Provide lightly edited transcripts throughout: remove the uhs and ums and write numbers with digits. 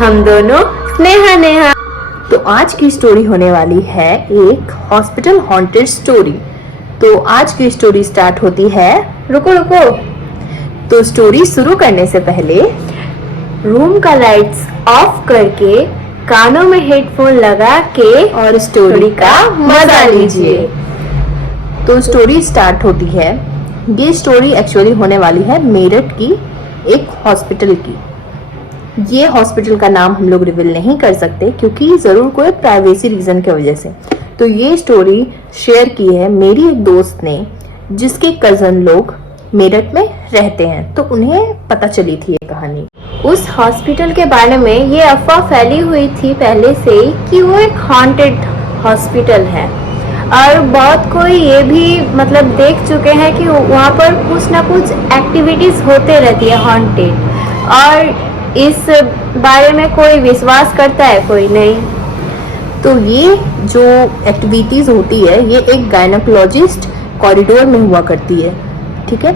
हम दोनों स्नेहा नेहा। तो आज की स्टोरी होने वाली है एक हॉस्पिटल हॉन्टेड स्टोरी। तो आज की स्टोरी स्टार्ट होती है। रुको रुको, तो स्टोरी शुरू करने से पहले रूम का लाइट्स ऑफ करके कानों में हेडफोन लगा के और स्टोरी का मजा लीजिए। तो स्टोरी स्टार्ट होती है। ये स्टोरी एक्चुअली होने वाली है मेरठ की एक हॉस्पिटल की। ये हॉस्पिटल का नाम हम लोग रिवील नहीं कर सकते क्योंकि जरूर कोई प्राइवेसी रीजन की वजह से। तो ये स्टोरी शेयर की है मेरी एक दोस्त ने, जिसके कजन लोग मेरठ में रहते हैं, तो उन्हें पता चली थी ये कहानी। उस हॉस्पिटल के बारे में ये अफवाह फैली हुई थी पहले से ही कि वो एक हॉन्टेड हॉस्पिटल है, और बहुत कोई ये भी देख चुके हैं कि वहाँ पर कुछ ना कुछ एक्टिविटीज होते रहती है हॉन्टेड, और इस बारे में कोई विश्वास करता है कोई नहीं। तो ये जो एक्टिविटीज होती है ये एक गायनोकोलॉजिस्ट कॉरिडोर में हुआ करती है, ठीक है।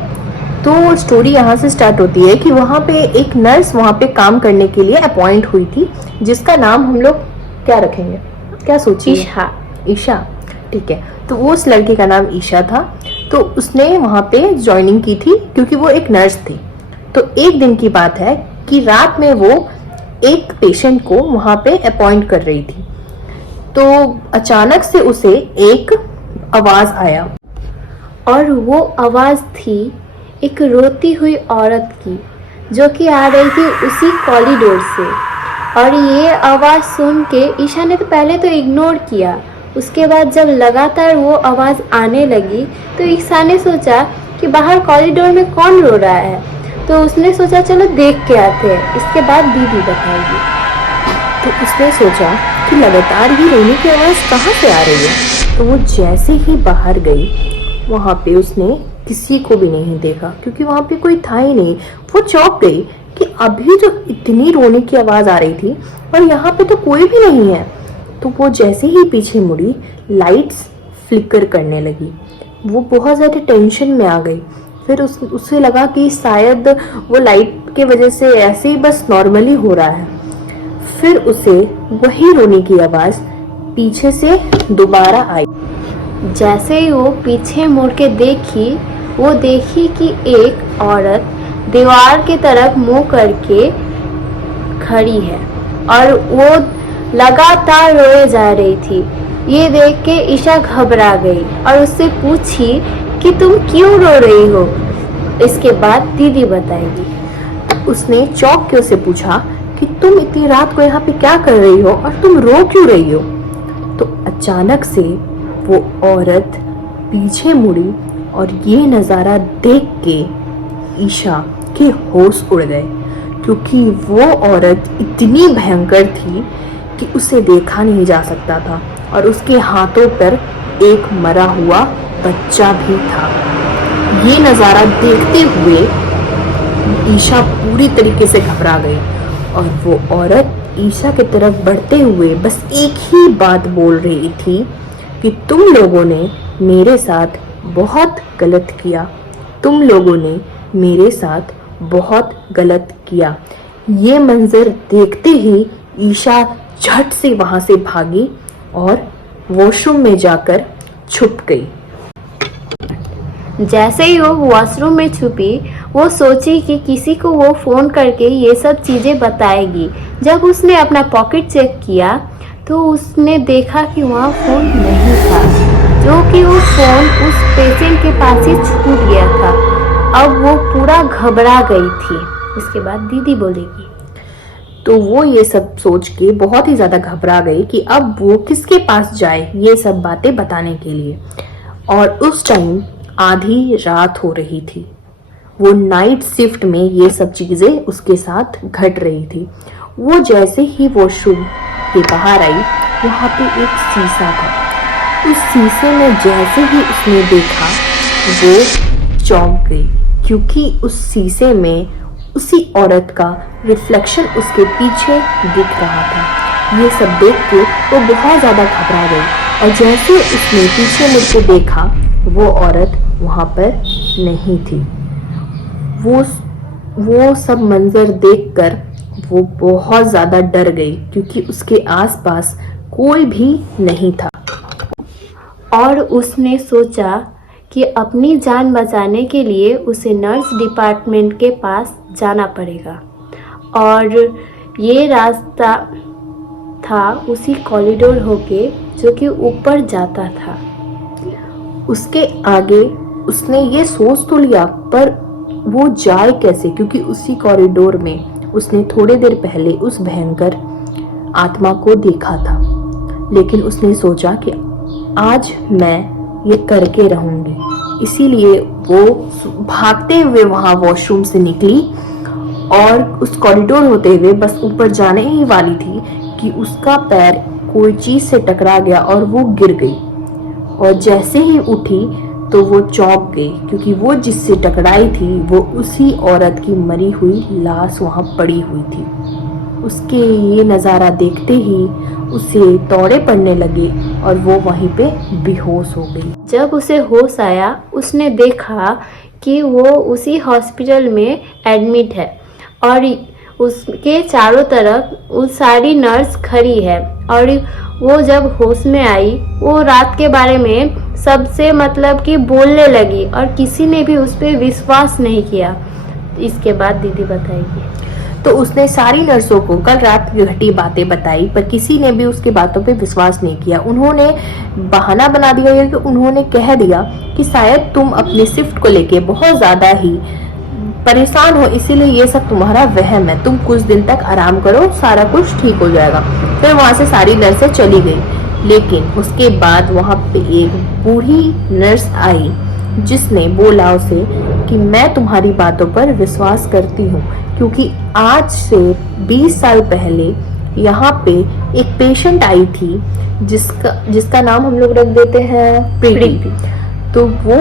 तो स्टोरी यहाँ से स्टार्ट होती है कि वहाँ पे एक नर्स वहाँ पे काम करने के लिए अपॉइंट हुई थी, जिसका नाम हम लोग क्या रखेंगे, क्या सोचिए? ईशा, ठीक है। तो वो उस लड़की का नाम ईशा था। तो उसने वहाँ पे ज्वाइनिंग की थी क्योंकि वो एक नर्स थी। तो एक दिन की बात है कि रात में वो एक पेशेंट को वहाँ पे अपॉइंट कर रही थी। तो अचानक से उसे एक आवाज आया, और वो आवाज थी एक रोती हुई औरत की, जो कि आ रही थी उसी कॉरिडोर से। और ये आवाज सुन के ईशा ने तो पहले तो इग्नोर किया। उसके बाद जब लगातार वो आवाज आने लगी तो ईशा ने सोचा कि बाहर कॉरिडोर में कौन रो रहा है। तो उसने सोचा चलो देख के आते हैं, इसके बाद दीदी बताएगी। तो उसने सोचा कि लगातार ही रोने की आवाज कहाँ से आ रही है। तो वो जैसे ही बाहर गई, वहाँ पे उसने किसी को भी नहीं देखा क्योंकि वहाँ पे कोई था ही नहीं। वो चौंक गई कि अभी जो इतनी रोने की आवाज आ रही थी और यहाँ पे तो कोई भी नहीं है। तो वो जैसे ही पीछे मुड़ी, लाइट्स फ्लिकर करने लगी। वो बहुत ज़्यादा टेंशन में आ गई। फिर उसे लगा कि शायद वो लाइट के वजह से ऐसे ही बस नॉर्मली हो रहा है। फिर उसे वही रोने की आवाज़ पीछे से दोबारा आई। जैसे ही वो पीछे मुड़ के देखी, वो देखी कि एक औरत दीवार की तरफ मुंह करके खड़ी है और वो लगातार रोए जा रही थी। ये देख के ईशा घबरा गई और उससे पूछी कि तुम क्यों रो रही हो। इसके बाद दीदी बताएगी। उसने चौंक के उसे पूछा कि तुम इतनी रात को यहाँ पे क्या कर रही हो और तुम रो क्यों रही हो। तो अचानक से वो औरत पीछे मुड़ी और ये नज़ारा देख के ईशा के होश उड़ गए, क्योंकि वो औरत इतनी भयंकर थी कि उसे देखा नहीं जा सकता था और उसके हाथों पर एक मरा हुआ बच्चा भी था। ये नज़ारा देखते हुए ईशा पूरी तरीके से घबरा गई और वो औरत ईशा की तरफ बढ़ते हुए बस एक ही बात बोल रही थी कि तुम लोगों ने मेरे साथ बहुत गलत किया, तुम लोगों ने मेरे साथ बहुत गलत किया। ये मंजर देखते ही ईशा झट से वहाँ से भागी और वॉशरूम में जाकर छुप गई। जैसे ही वो वॉशरूम में छुपी, वो सोची कि किसी को वो फ़ोन करके ये सब चीज़ें बताएगी। जब उसने अपना पॉकेट चेक किया तो उसने देखा कि वहाँ फ़ोन नहीं था, जो कि वो फ़ोन उस पेशेंट के पास ही छूट गया था। अब वो पूरा घबरा गई थी। इसके बाद दीदी बोलेगी। तो वो ये सब सोच के बहुत ही ज़्यादा घबरा गई कि अब वो किसके पास जाए ये सब बातें बताने के लिए। और उस टाइम आधी रात हो रही थी। वो नाइट शिफ्ट में ये सब चीज़ें उसके साथ घट रही थी। वो जैसे ही वॉशरूम के बाहर आई, वहाँ पे एक शीशा था। उस शीशे में जैसे ही उसने देखा, वो चौंक गई क्योंकि उस शीशे में उसी औरत का रिफ्लेक्शन उसके पीछे दिख रहा था। ये सब देख के वो बहुत ज़्यादा घबरा गई और जैसे उसने पीछे मुड़ के देखा, वो औरत वहाँ पर नहीं थी। वो सब मंजर देखकर वो बहुत ज़्यादा डर गई क्योंकि उसके आसपास कोई भी नहीं था। और उसने सोचा कि अपनी जान बचाने के लिए उसे नर्स डिपार्टमेंट के पास जाना पड़ेगा। और ये रास्ता था उसी कॉरिडोर होके जो कि ऊपर जाता था। उसके आगे उसने ये सोच तो लिया, पर वो जाए कैसे, क्योंकि उसी कॉरिडोर में उसने थोड़ी देर पहले उस भयंकर आत्मा को देखा था। लेकिन उसने सोचा कि आज मैं ये करके रहूंगी, इसीलिए वो भागते हुए वहां वॉशरूम से निकली और उस कॉरिडोर होते हुए बस ऊपर जाने ही वाली थी कि उसका पैर कोई चीज से टकरा गया और वो गिर गई। और जैसे ही उठी तो वो चौंक गई क्योंकि वो जिससे टकराई थी वो उसी औरत की मरी हुई लाश वहां पड़ी हुई थी। उसके ये नज़ारा देखते ही उसे तौड़े पड़ने लगे और वो वहीं पे बेहोश हो गई। जब उसे होश आया उसने देखा कि वो उसी हॉस्पिटल में एडमिट है और उसके चारों तरफ वो सारी नर्स खड़ी है। और वो जब होश में आई वो रात के बारे में सबसे मतलब कि बोलने लगी और किसी ने भी उस पर विश्वास नहीं किया। इसके बाद दीदी बताएगी। तो उसने सारी नर्सों को कल रात की घटी बातें बताई, पर किसी ने भी उसकी बातों पे विश्वास नहीं किया। उन्होंने बहाना बना दिया कि उन्होंने कह दिया कि शायद तुम अपनी शिफ्ट को लेके बहुत ज़्यादा ही परेशान हो, इसीलिए ये सब तुम्हारा वहम है, तुम कुछ दिन तक आराम करो, सारा कुछ ठीक हो जाएगा। फिर वहाँ से सारी नर्सें चली गई। लेकिन उसके बाद वहाँ पे एक बूढ़ी नर्स आई जिसने बोला उसे कि मैं तुम्हारी बातों पर विश्वास करती हूँ, क्योंकि आज से 20 साल पहले यहाँ पे एक पेशेंट आई थी जिसका नाम हम लोग रख देते हैं प्रीति। तो वो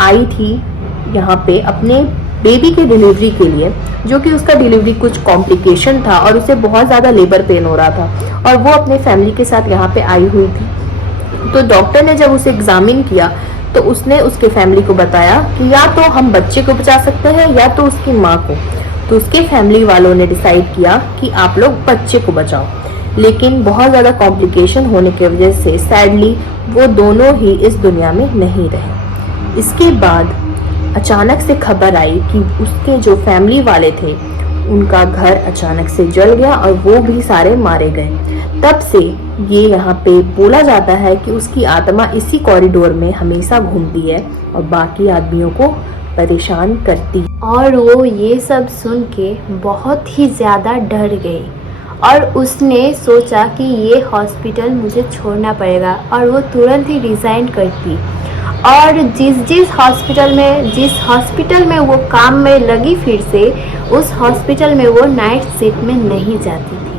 आई थी यहाँ पे अपने बेबी के डिलीवरी के लिए, जो कि उसका डिलीवरी कुछ कॉम्प्लिकेशन था और उसे बहुत ज़्यादा लेबर पेन हो रहा था और वो अपने फैमिली के साथ यहाँ पे आई हुई थी। तो डॉक्टर ने जब उसे एग्जामिन किया तो उसने उसके फैमिली को बताया कि या तो हम बच्चे को बचा सकते हैं या तो उसकी माँ को। तो उसके फैमिली वालों ने डिसाइड किया कि आप लोग बच्चे को बचाओ, लेकिन बहुत ज़्यादा कॉम्प्लिकेशन होने की वजह से सैडली वो दोनों ही इस दुनिया में नहीं रहे। इसके बाद अचानक से खबर आई कि उसके जो फैमिली वाले थे उनका घर अचानक से जल गया और वो भी सारे मारे गए। तब से ये यहाँ पे बोला जाता है कि उसकी आत्मा इसी कॉरिडोर में हमेशा घूमती है और बाकी आदमियों को परेशान करती। और वो ये सब सुन के बहुत ही ज़्यादा डर गई और उसने सोचा कि ये हॉस्पिटल मुझे छोड़ना पड़ेगा और वो तुरंत ही रिज़ाइन करती और जिस हॉस्पिटल में वो काम में लगी फिर से उस हॉस्पिटल में वो नाइट शिफ्ट में नहीं जाती थी।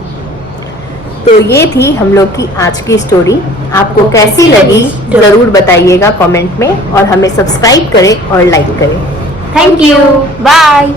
तो ये थी हम लोग की आज की स्टोरी। आपको कैसी लगी ज़रूर बताइएगा कमेंट में और हमें सब्सक्राइब करें और लाइक करें। Thank you, bye.